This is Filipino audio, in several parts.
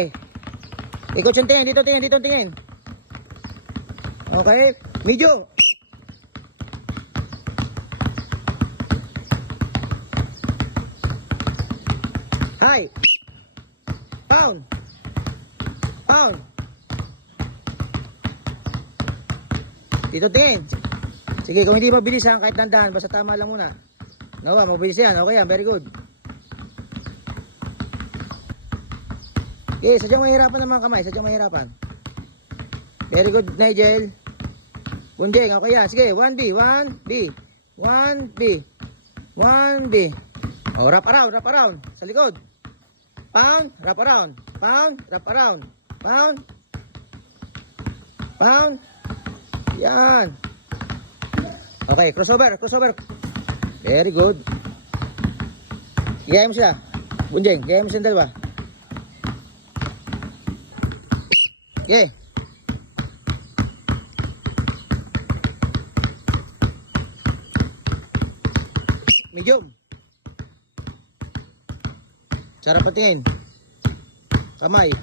Sige. Ikot yung tingin. Dito tingin. Dito tingin. Okay. Medium. High. Pound. Pound. Dito tingin. Sige, kung hindi mabilis ha, kahit dandahan, basta tama lang muna. Nawa, mabilis yan. Okay yan, very good. Okay, sadyang mahirapan naman kamay. Sadyang mahirapan. Very good, Nigel. Bunjing, okay yan. Sige, 1B, 1B. 1B. 1B. Oh, wrap around. Sa likod. Pound, wrap around. Pound, wrap around. Pound. Pound. Yan. Okay, crossover. Very good. Gaya mo sila. Bunjing, gaya mo sila dalawa. Okay. Medium. Sarap patingin. Kamay.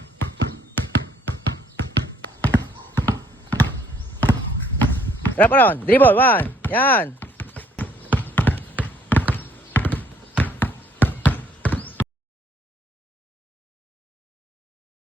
Wrap around. Dribble. 1. Yan.